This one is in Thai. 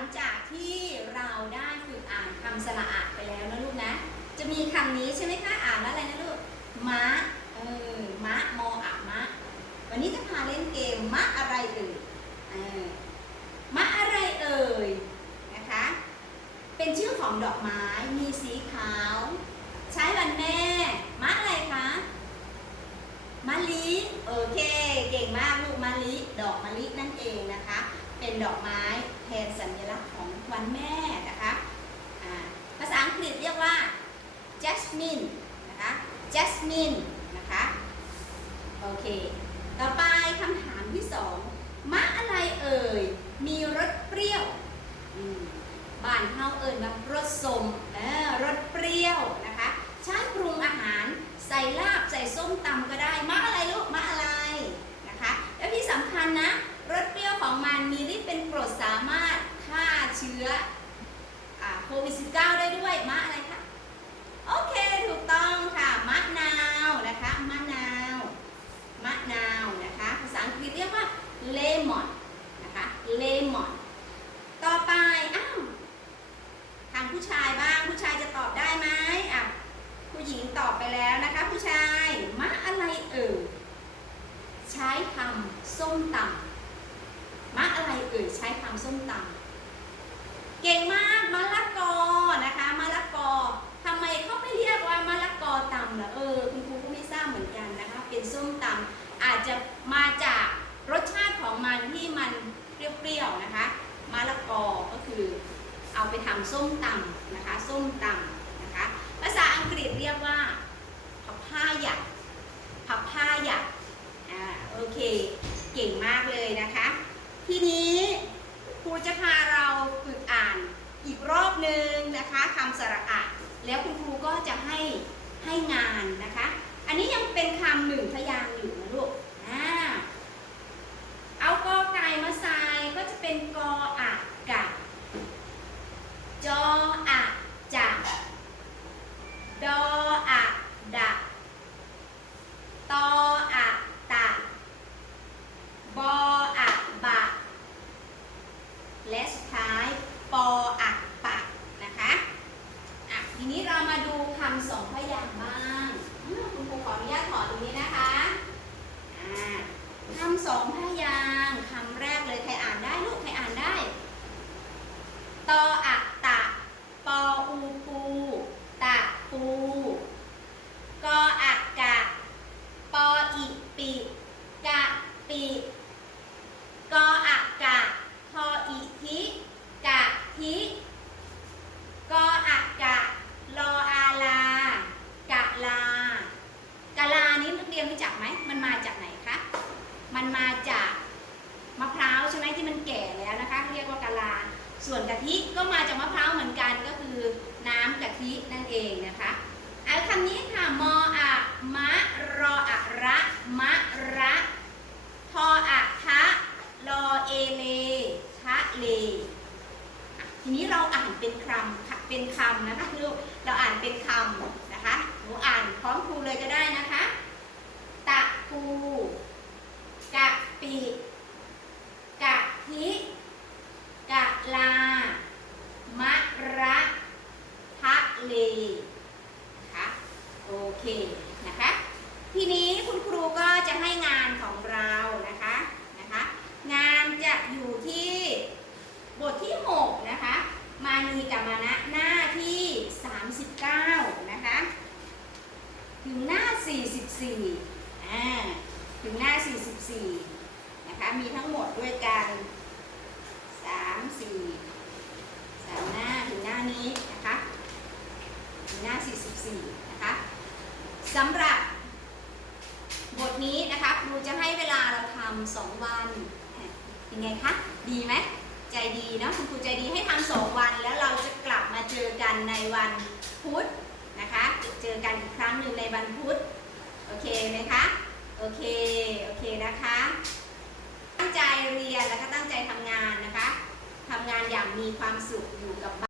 งจากที่เราได้ฝึกอ่านคำสระอะไปแล้วนะลูกนะ จะมีคำนี้ใช่ไหมคะอ่านว่าอะไรนะลูกม้าเออม้ามออะมะ วันนี้จะพาเล่นเกมมะอะไรเอ่ยเออมะอะไรเอ่ยนะคะ เป็นชื่อของดอกไม้มีสีขาว ใช้วันแม่มะ มะลิโอเค เก่งมากลูกมะลิ ดอกมะลินั่นเองนะคะ เป็นดอกไม้แทนสัญลักษณ์ของวันแม่นะคะภาษาอังกฤษเรียกว่า jasmine นะคะ jasmine นะคะโอเค ต่อไปคำถามที่สองมะอะไรเอ่ย มีรสเปรี้ยว บ้านเฮาเอ่ยมารสสมเออรสเปรี้ยวนะคะ ใช้ปรุงอาหารใส่ลาบใส่ส้มตำก็ได้มะอะไรลูกมะอะไรนะคะ แล้วที่สำคัญนะ รสเปรี้ยวของมันมีฤทธิ์เป็นกรดสามารถฆ่าเชื้ออ่าโควิ ด้วยมะอะไรคะ โอเคถูกต้องค่ะ มะนาวนะคะ มะนาว มะนาวนะคะ ภาษาอังกฤษเรียกว่า lemon นะคะ lemon ต่อไป อ้าวทางผู้ชายบ้าง ผู้ชายจะตอบได้ไหมอะ ผู้หญิงตอบไปแล้วนะคะ ผู้ชาย มะอะไรเอ่ย ใช้ทำส้มตำมะอะไรเอ่ย ใช้ทำส้มตำ ส้มตำอาจจะมาจากรสชาติของมันที่มันเปรี้ยวๆนะคะมะละกอก็คือเอาไปทำส้มตำนะคะส้มตำนะคะภาษาอังกฤษเรียกว่าพับผ้าหยักพับผ้าหยักอ่าโอเค เก่งมากเลยนะคะ ทีนี้ครูจะพาเราฝึกอ่านอีกรอบหนึ่งนะคะคำสระอะแล้วคุณครูก็จะให้ให้งานนะคะ อันนี้ยังเป็นคำหนึ่งพยางค์อยู่นะลูกอ่าเอากอไก่มาใส่ก็จะเป็นกออะกะ จออะจะดออะดะ ตออะตะ บออะบะ และสุดท้าย ปออะปะนะคะ อะทีนี้เรามา ดูคำสองพยางค์บ้างคุณครูขออนุญาตถอดตรงนี้นะคะคำสองพยางค์คำแรกเลยใครอ่านได้ลูกใครอ่านได้ตออะตะปออูปูตะปูกออะกะปออิปิกะปิกออะกะทออิทิกะทิ กออะกะ รออาลา กะลากะลานี้นักเรียนรู้จักไหม มันมาจากไหนคะ มันมาจากมะพร้าวใช่ไหมที่มันแก่แล้วนะคะ เรียกว่ากะลา ส่วนกะทิก็มาจากมะพร้าวเหมือนกันก็คือน้ำกะทินั่นเองนะคะเอาคำนี้ค่ะ มออะมะ รออะระ มะระ ทออะทะ รอเอเล ทะเล ทีนี้เราอ่านเป็นคำค่ะเป็นคำนะคะลูกเราอ่านเป็นคำนะคะ หนูอ่านพร้อมครูเลยก็ได้นะคะ ตะปูกะปิ กะทิ กะลา มะระทะเล นะคะ โอเค นะคะ ทีนี้คุณครูก็จะให้งานของเรานะคะ นะคะ งานจะอยู่ที่ บทที่ 6 นะคะ มานีกับมานะหน้าที่ 39 นะคะ ถึงหน้า 44อ่าถึงหน้า 44 นะคะ มีทั้งหมดด้วยกัน 3 4 3 หน้าถึงหน้านี้นะคะ ถึงหน้า 44 นะคะสำหรับบทนี้นะคะครูจะให้เวลาเราทำสองวันอะเป็นไงคะ ดีไหม ใจดีเนาะคุณครูใจดีให้ทำสองวันแล้วเราจะกลับมาเจอกันในวันพุธนะคะเจอกันอีกครั้งหนึ่งในวันพุธโอเคไหมคะโอเคโอเคนะคะ ตั้งใจเรียนแล้วก็ตั้งใจทำงานนะคะทำงานอย่างมีความสุขอยู่กับ